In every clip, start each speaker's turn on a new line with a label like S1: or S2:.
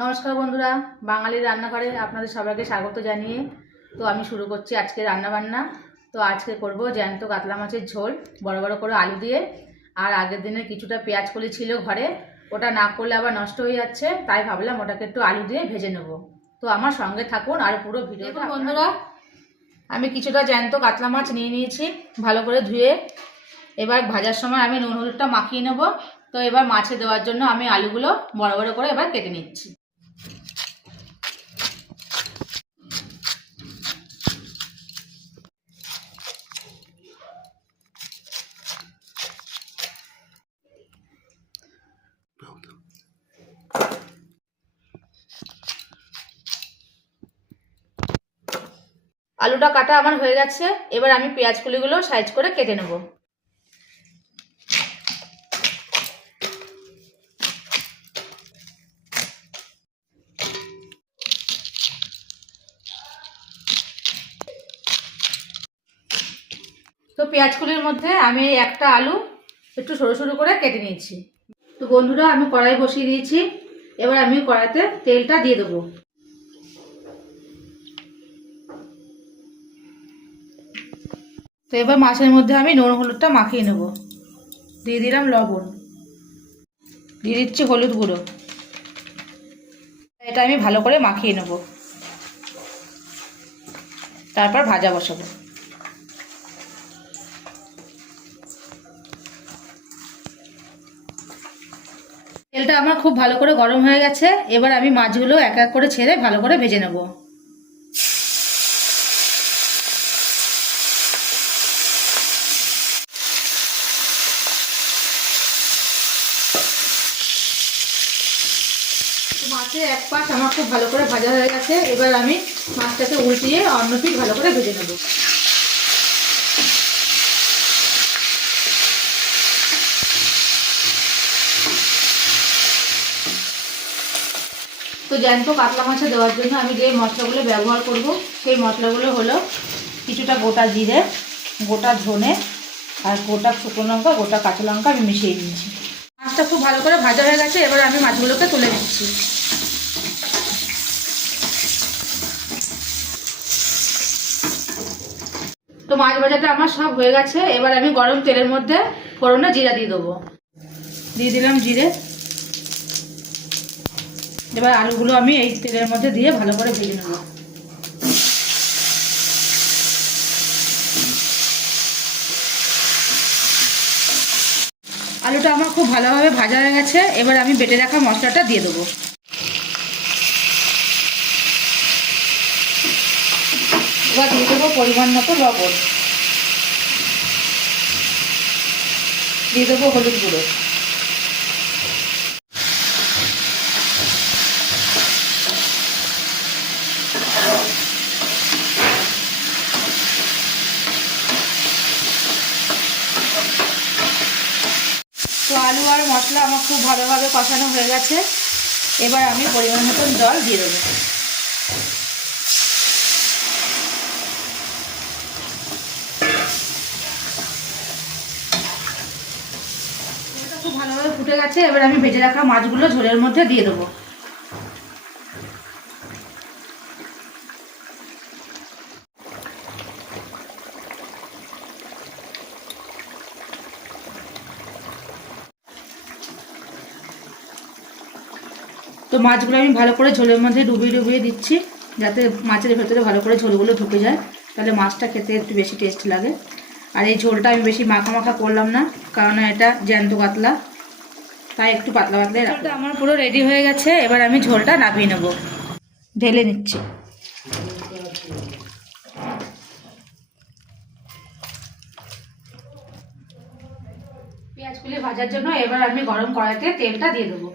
S1: নমস্কার বন্ধুরা বাঙালির রান্নাঘরে আপনাদের সবাইকে স্বাগত জানিয়ে তো আমি শুরু করছি আজকে রান্না বান্না তো আজকে করব জ্যান্ত কাতলা মাছের ঝোল বড় বড় করে আলু দিয়ে। আর আগের দিনে কিছুটা পেঁয়াজ কলি ছিল ঘরে ওটা না করলে আবার নষ্ট হয়ে যাচ্ছে তাই ভাবলাম ওটাকে একটু আলু দিয়ে ভেজে নেব। তো আমার সঙ্গে থাকুন আর পুরো ভিডিও বন্ধুরা আমি কিছুটা জ্যান্ত কাতলা মাছ নিয়ে নিয়েছি ভালো করে ধুয়ে। এবার ভাজার সময় আমি নুন হলুদটা মাখিয়ে নেব। তো এবার মাছে দেওয়ার জন্য আমি আলুগুলো বড় বড় করে এবার কেটে নিচ্ছি। আলুটা কাটা আমার হয়ে গেছে, এবার আমি পেঁয়াজ কুলিগুলো সাইজ করে কেটে নেব। তো পেঁয়াজ কুলির মধ্যে আমি একটা আলু একটু সরু সরু করে কেটে নিয়েছি। তো বন্ধুরা, আমি কড়াই বসিয়ে দিয়েছি, এবার আমি কড়াইতে তেলটা দিয়ে দেবো। তো এবার মাছের মধ্যে আমি নুন, হলুদটা মাখিয়ে নেব। দিয়ে দিলাম লবণ। দিয়ে দিচ্ছি হলুদ গুঁড়ো। এটা আমি ভালো করে মাখিয়ে নেব। তারপর ভাজা বসাবো। তেলটা আমার খুব ভালো করে গরম হয়ে গেছে। এবার আমি মাছগুলো এক এক করে ছেড়ে ভালো করে ভেজে নেব। মাছের এক পাশ আমার খুব ভালো করে ভাজা হয়ে গেছে। এবার আমি মাছটাকে উল্টিয়ে অন্য পিঠ ভালো করে ভেজে নেব। তো জ্যান্ত কাতলা মাছে দেওয়ার জন্য আমি যে মশলাগুলো ব্যবহার করব, সেই মশলাগুলো হলো কিছুটা গোটা জিরে, গোটা ধনে আর গোটা শুকনো লঙ্কা, গোটা কাঁচা লঙ্কা আমি মিশিয়ে নিয়েছি। মাছটা খুব ভালো করে ভাজা হয়ে গেছে, এবার আমি মাছগুলোকে তুলে নিচ্ছি। তো মাছ ভাজাটা আমার সব হয়ে গেছে। এবার আমি গরম তেলের মধ্যে ফোড়নে জিরা দিয়ে দেবো। দিয়ে দিলাম জিরে। এবার আলুগুলো আমি এই তেলের মধ্যে দিয়ে ভালো করে ভেজে নেব। আলুটা আমার খুব ভালোভাবে ভাজা হয়ে গেছে। এবার আমি বেটে রাখা মশলাটা দিয়ে দেবো। এবার দিয়ে দেবো পরিমাণ মতো লবণ। দিয়ে দেবো হলুদ গুঁড়ো। তো আলু আর মশলা আমার খুব ভালোভাবে কষানো হয়ে গেছে। এবার আমি পরিমাণ মতন জল দিয়ে দেবো। খুব ভালোভাবে ফুটে গেছে, এবার আমি ভেজে রাখা মাছগুলো ঝোলের মধ্যে দিয়ে দেবো। তো মাছগুলো আমি ভালো করে ঝোলের মধ্যে ডুবিয়ে ডুবিয়ে দিচ্ছি, যাতে মাছের ভেতরে ভালো করে ঝোলগুলো ঢুকে যায়, তাহলে মাছটা খেতে একটু বেশি টেস্ট লাগে। আর এই ঝোলটা আমি বেশি মাখা মাখা করলাম না, কারণ এটা জ্যান্ত পাতলা। তাই একটু পাতলা পাতলাই রাখলাম। আমার পুরো রেডি হয়ে গেছে, এবার আমি ঝোলটা নামিয়ে নেব। ঢেলে নিচ্ছি। পেঁয়াজগুলি ভাজার জন্য এবার আমি গরম কড়াইতে তেলটা দিয়ে দেবো।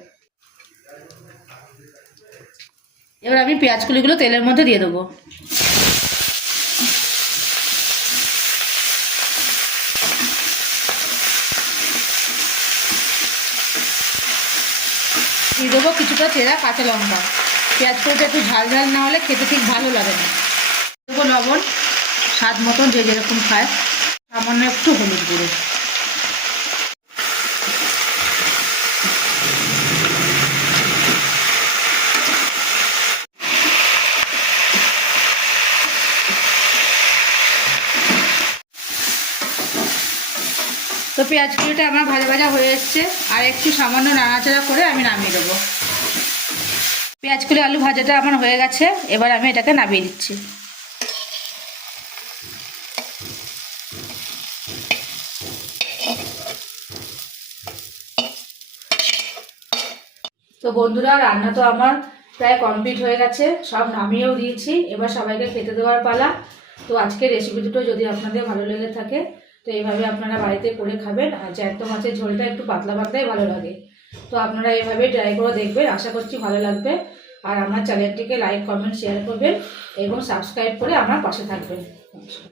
S1: এবার আমি পেঁয়াজ কুলিগুলো তেলের মধ্যে দিয়ে দেবো। দেবো কিছুটা চেরা কাঁচা লঙ্কা। পেঁয়াজ কুলিটা একটু ঝাল ঝাল না হলে খেতে ঠিক ভালো লাগে না। দেবো লবণ, স্বাদ মতন যে যেরকম খায়, সামান্য একটু হলুদ গুঁড়ো। পেঁয়াজ কুড়িটা আমার ভাজা ভাজা হয়ে এসছে। আর একটু সামান্য নাড়াচাড়া করে আমি নামিয়ে দেবো পেঁয়াজ কুড়ি আলু ভাজাটা আমার হয়ে গেছে। এবার আমি এটাকে নামিয়ে দিচ্ছি তো বন্ধুরা, রান্না তো আমার প্রায় কমপ্লিট হয়ে গেছে। সব নামিয়েও দিয়েছি। এবার সবাইকে খেতে দেওয়ার পালা। তো আজকের রেসিপি দুটো যদি আপনাদের ভালো লেগে থাকে তো এইভাবে আপনারা বাড়িতে করে খাবেন। আর জ্যান্ত মাছের ঝোলটা একটু পাতলা পাতলাই ভালো লাগে। তো আপনারা এইভাবে ট্রাই করে দেখবেন, আশা করছি ভালো লাগবে। আর আমার চ্যানেলটিকে লাইক কমেন্ট শেয়ার করবেন এবং সাবস্ক্রাইব করে আমার পাশে থাকবেন।